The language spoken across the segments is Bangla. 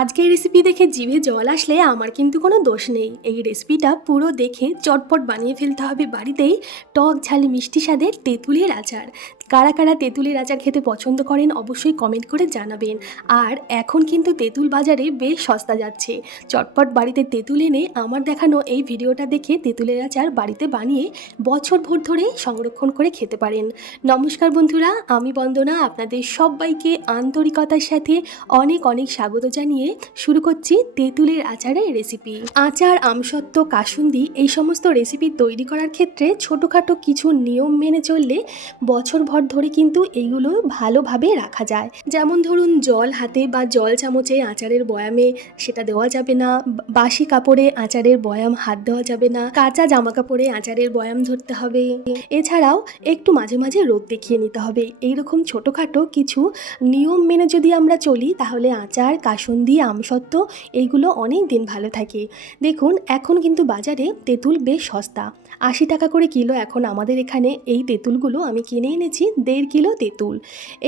আজকের রেসিপি দেখে জিভে জল আসলে আমার কিন্তু কোনো দোষ নেই। এই রেসিপিটা পুরো দেখে চটপট বানিয়ে ফেলতে হবে বাড়িতেই টক ঝাল মিষ্টি স্বাদের তেঁতুলের আচার। কারা কারা তেঁতুলের আচার খেতে পছন্দ করেন অবশ্যই কমেন্ট করে জানাবেন। আর এখন কিন্তু তেঁতুল বাজারে বেশ সস্তা যাচ্ছে। চটপট বাড়িতে তেঁতুল এনে আমার দেখানো এই ভিডিওটা দেখে তেঁতুলের আচার বাড়িতে বানিয়ে বছর ভর ধরে সংরক্ষণ করে খেতে পারেন। নমস্কার বন্ধুরা, আমি বন্দনা, আপনাদের সবাইকে আন্তরিকতার সাথে অনেক অনেক স্বাগত জানিয়ে শুরু করছি তেঁতুলের আচারের রেসিপি আচার, আমসত্ত্ব, কাসুন্দি এই সমস্ত রেসিপি তৈরি করার ক্ষেত্রে ছোটোখাটো কিছু নিয়ম মেনে চললে বছর ভর ধরে কিন্তু এইগুলো ভালোভাবে রাখা যায়। যেমন ধরুন, জল হাতে বা জল চামচে আচারের বয়ামে সেটা দেওয়া যাবে না। বাসি কাপড়ে আচারের বয়াম হাত দেওয়া যাবে না। কাঁচা জামা কাপড়ে আচারের বয়াম ধরতে হবে। এছাড়াও একটু মাঝে মাঝে রোদ দেখিয়ে নিতে হবে। এইরকম ছোটোখাটো কিছু নিয়ম মেনে যদি আমরা চলি, তাহলে আচার, কাসন্দি, আমসত্ত্ব এইগুলো অনেক দিন ভালো থাকে। দেখুন, এখন কিন্তু বাজারে তেঁতুল বেশ সস্তা। আশি টাকা করে কিলো এখন আমাদের এখানে এই তেঁতুলগুলো আমি কিনে এনেছি। দেড় কিলো তেঁতুল।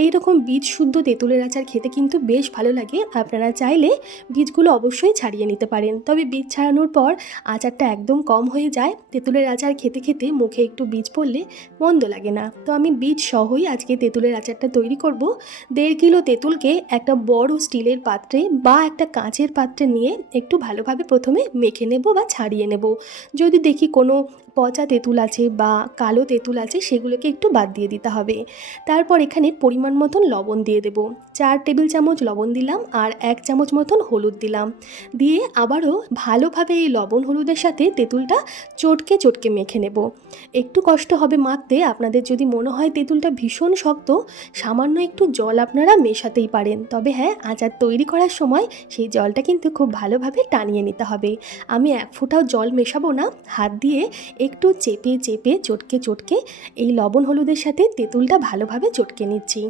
এই রকম বীজ শুদ্ধ তেঁতুলের আচার খেতে কিন্তু বেশ ভালো লাগে। আপনারা চাইলে বীজগুলো অবশ্যই ছাড়িয়ে নিতে পারেন। তবে বীজ ছাড়ানোর পর আচারটা একদম কম হয়ে যায়। তেঁতুলের আচার খেতে খেতে মুখে একটু বীজ পড়লে মন্দ লাগে না। তো আমি বীজ সহই আজকে তেঁতুলের আচারটা তৈরি করব। দেড় কিলো তেঁতুলকে একটা বড় স্টিলের পাত্রে বা একটা কাঁচের পাত্রে নিয়ে একটু ভালোভাবে প্রথমে মেখে নেব বা ছাড়িয়ে নেব। যদি দেখি কোনো পচা তেঁতুল আছে বা কালো তেঁতুল আছে, সেগুলোকে একটু বাদ দিয়ে দিতে হবে। তারপর এখানে পরিমাণ মতন লবণ দিয়ে দেব। চার টেবিল চামচ লবণ দিলাম আর এক চামচ মতন হলুদ দিলাম। দিয়ে আবারও ভালোভাবে এই লবণ হলুদের সাথে তেঁতুলটা চটকে চটকে মেখে নেব। একটু কষ্ট হবে মাখতে, আপনাদের যদি মনে হয় তেঁতুলটা ভীষণ শক্ত, সামান্য একটু জল আপনারা মেশাতেই পারেন। তবে হ্যাঁ আচার তৈরি করার সময় সেই জলটা কিন্তু খুব ভালোভাবে টানিয়ে নিতে হবে। আমি এক ফোঁটাও জল মেশাবো না। হাত দিয়ে একটু চেপে চেপে, চটকে চটকে এই লবণ হলুদের সাথে তেঁতুলটা ভালোভাবে চটকে নিচ্ছি।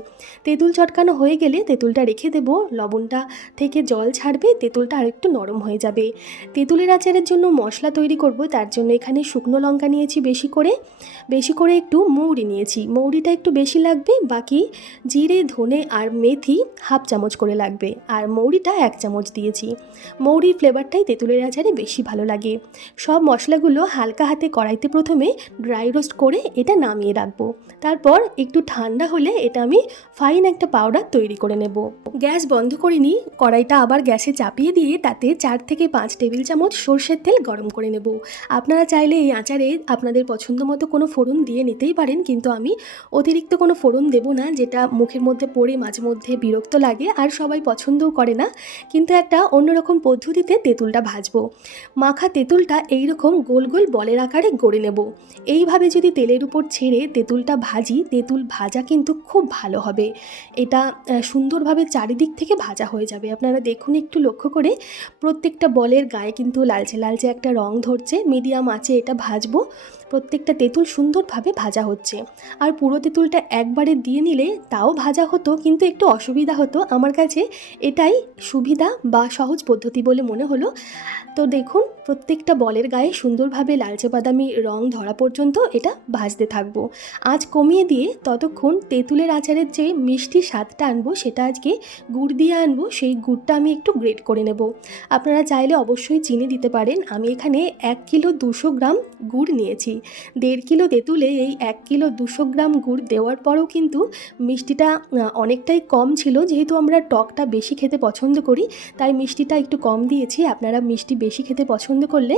তেঁতুল চটকানো হয়ে গেলে তেঁতুলটা রেখে দেবো। লবণটা থেকে জল ছাড়বে, তেঁতুলটা আরেকটু নরম হয়ে যাবে। তেঁতুলের আচারের জন্য মশলা তৈরি করব, তার জন্য এখানে শুকনো লঙ্কা নিয়েছি বেশি করে। বেশি করে একটু মৌরি নিয়েছি। মৌরিটা একটু বেশি লাগবে, বাকি জিরে, ধনে আর মেথি হাফ চামচ করে লাগবে। আর মৌরিটা এক চামচ দিয়েছি। মৌরির ফ্লেভারটাই তেঁতুলের আচারে বেশি ভালো লাগে। সব মশলাগুলো হালকা হাতে কড়াইতে প্রথমে ড্রাই রোস্ট করে এটা নামিয়ে রাখব। তারপর একটু ঠান্ডা হলে এটা আমি ফাইন একটা পাউডার তৈরি করে নেব। গ্যাস বন্ধ করে নিই, কড়াইটা আবার গ্যাসে চাপিয়ে দিয়ে তাতে চার থেকে পাঁচ টেবিল চামচ সর্ষের তেল গরম করে নেব। আপনারা চাইলে এই আচারে আপনাদের পছন্দ মতো কোনো ফোড়ন দিয়ে নিতেই পারেন, কিন্তু আমি অতিরিক্ত কোনো ফোড়ন দেবো না, যেটা মুখের মধ্যে পড়ে মাঝে মধ্যে বিরক্ত লাগে আর সবাই পছন্দও করে না। কিন্তু একটা অন্যরকম পদ্ধতিতে তেঁতুলটা ভাজবো। মাখা তেঁতুলটা এইরকম গোল গোল বলের আকারে গড়ে নেব। এইভাবে যদি তেলের উপর ছেড়ে তেঁতুলটা ভাজি, তেঁতুল ভাজা কিন্তু খুব ভালো হবে। এটা সুন্দরভাবে চারিদিক থেকে ভাজা হয়ে যাবে। আপনারা দেখুন, একটু লক্ষ্য করে প্রত্যেকটা বলের গায়ে কিন্তু লালচে লালচে একটা রং ধরছে। মিডিয়াম আছে এটা ভাজবো। প্রত্যেকটা তেঁতুল সুন্দরভাবে ভাজা হচ্ছে। আর পুরো তেঁতুলটা একবারে দিয়ে নিলে তাও ভাজা হতো, কিন্তু একটু অসুবিধা হতো। আমার কাছে এটাই সুবিধা বা সহজ পদ্ধতি বলে মনে হলো। তো দেখুন, প্রত্যেকটা বলের গায়ে সুন্দরভাবে লালচে বাদামি রং ধরা পর্যন্ত এটা ভাজতে থাকব। আজ কমিয়ে দিয়ে ততক্ষণ তেঁতুলের আচারের যে মিষ্টি স্বাদটা আনব, সেটা আজকে গুড় দিয়ে আনব, সেই গুড়টা আমি একটু গ্রেট করে নেব। আপনারা চাইলে অবশ্যই চিনি দিতে পারেন। আমি এখানে এক কিলো দুশো গ্রাম গুড় নিয়েছি। দেড় কিলো তেঁতুলে এই এক কিলো দুশো গ্রাম গুড় দেওয়ার পরেও কিন্তু মিষ্টিটা অনেকটাই কম ছিল। যেহেতু আমরা টকটা বেশি খেতে পছন্দ করি, তাই মিষ্টিটা একটু কম দিয়েছি। আপনারা মিষ্টি বেশি খেতে পছন্দ করলে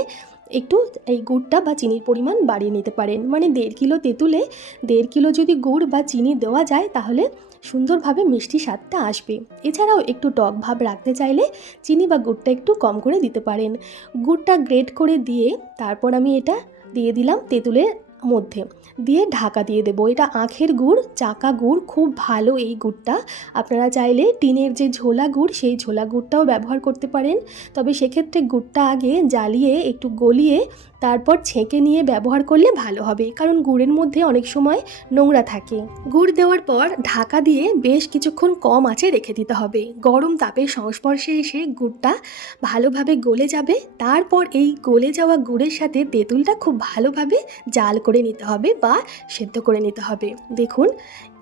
একটু এই গুড়টা বা চিনির পরিমাণ বাড়িয়ে নিতে পারেন। মানে দেড় কিলো তেঁতুলে দেড় কিলো যদি গুড় বা চিনি দেওয়া যায়, তাহলে সুন্দরভাবে মিষ্টি স্বাদটা আসবে। এছাড়াও একটু টক ভাব রাখতে চাইলে চিনি বা গুড়টা একটু কম করে দিতে পারেন। গুড়টা গ্রেট করে দিয়ে তারপর আমি এটা দিয়ে দিলাম তেঁতুলের মধ্যে। দিয়ে ঢাকা দিয়ে দেবো। এটা আখের গুড়, চাকা গুড়, খুব ভালো এই গুড়টা। আপনারা চাইলে টিনের যে ঝোলা গুড়, সেই ঝোলা গুড়টাও ব্যবহার করতে পারেন। তবে সেক্ষেত্রে গুড়টা আগে জ্বালিয়ে, একটু গলিয়ে তারপর ছেঁকে নিয়ে ব্যবহার করলে ভালো হবে, কারণ গুড়ের মধ্যে অনেক সময় নোংরা থাকে। গুড় দেওয়ার পর ঢাকা দিয়ে বেশ কিছুক্ষণ কম আঁচে রেখে দিতে হবে। গরম তাপের সংস্পর্শে এসে গুড়টা ভালোভাবে গলে যাবে। তারপর এই গলে যাওয়া গুড়ের সাথে তেঁতুলটা খুব ভালোভাবে জাল করে নিতে হবে বা সেদ্ধ করে নিতে হবে। দেখুন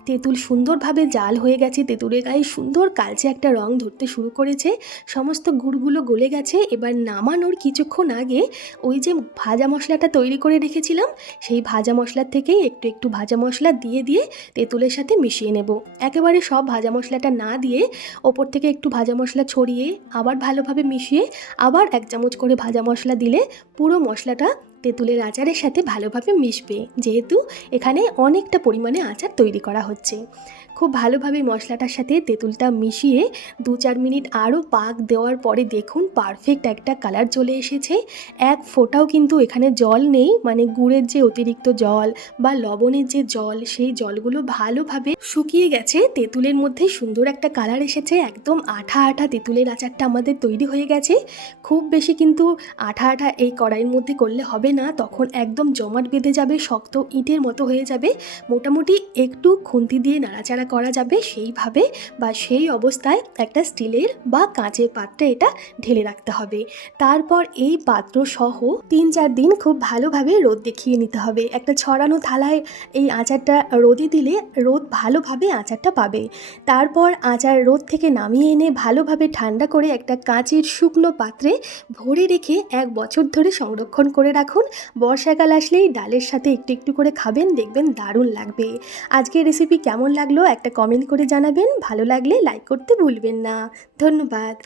তেঁতুল সুন্দরভাবে জাল হয়ে গেছে, তেঁতুলের গায়ে সুন্দর কালচে একটা রং ধরতে শুরু করেছে। সমস্ত গুড়গুলো গলে গেছে। এবার নামানোর কিছুক্ষণ আগে ওই যে ভাজা মশলাটা তৈরি করে রেখেছিলাম, সেই ভাজা মশলার থেকেই একটু একটু ভাজা মশলা দিয়ে দিয়ে তেঁতুলের সাথে মিশিয়ে নেব। একেবারে সব ভাজা মশলাটা না দিয়ে ওপর থেকে একটু ভাজা মশলা ছড়িয়ে, আবার ভালোভাবে মিশিয়ে, আবার এক চামচ করে ভাজা মশলা দিলে পুরো মশলাটা তেঁতুলের আচারের সাথে ভালোভাবে মিশবে। যেহেতু এখানে অনেকটা পরিমাণে আচার তৈরি করা হচ্ছে। খুব ভালোভাবে মশলাটার সাথে তেঁতুলটা মিশিয়ে দু চার মিনিট আরও পাক দেওয়ার পরে দেখুন পারফেক্ট একটা কালার চলে এসেছে। এক ফোঁটাও কিন্তু এখানে জল নেই। মানে গুড়ের যে অতিরিক্ত জল বা লবণের যে জল, সেই জলগুলো ভালোভাবে শুকিয়ে গেছে। তেঁতুলের মধ্যে সুন্দর একটা কালার এসেছে। একদম আঠা আঠা তেঁতুলের আচারটা আমাদের তৈরি হয়ে গেছে। খুব বেশি কিন্তু আঠা আঠা এই কড়াইয়ের মধ্যে করলে হবে না, তখন একদম জমাট বেঁধে যাবে, শক্ত ইটের মতো হয়ে যাবে। মোটামুটি একটু খুন্তি দিয়ে নাড়াচাড়া করা যাবে সেইভাবে বা সেই অবস্থায় একটা স্টিলের বা কাঁচের পাত্রে এটা ঢেলে রাখতে হবে। তারপর এই পাত্র সহ তিন চার দিন খুব ভালোভাবে রোদ দেখিয়ে নিতে হবে। একটা ছড়ানো থালায় এই আচারটা রোদে দিলে রোদ ভালোভাবে আচারটা পাবে। তারপর আচার রোদ থেকে নামিয়ে এনে ভালোভাবে ঠান্ডা করে একটা কাঁচের শুকনো পাত্রে ভরে রেখে এক বছর ধরে সংরক্ষণ করে রাখুন বর্ষাকাল আসলেই ডালের সাথে একটু একটু করে খাবেন, দেখবেন দারুণ লাগবে। আজকের রেসিপি কেমন লাগল, একটা কমেন্ট করে জানাবেন। ভালো লাগলে লাইক করতে ভুলবেন না। ধন্যবাদ।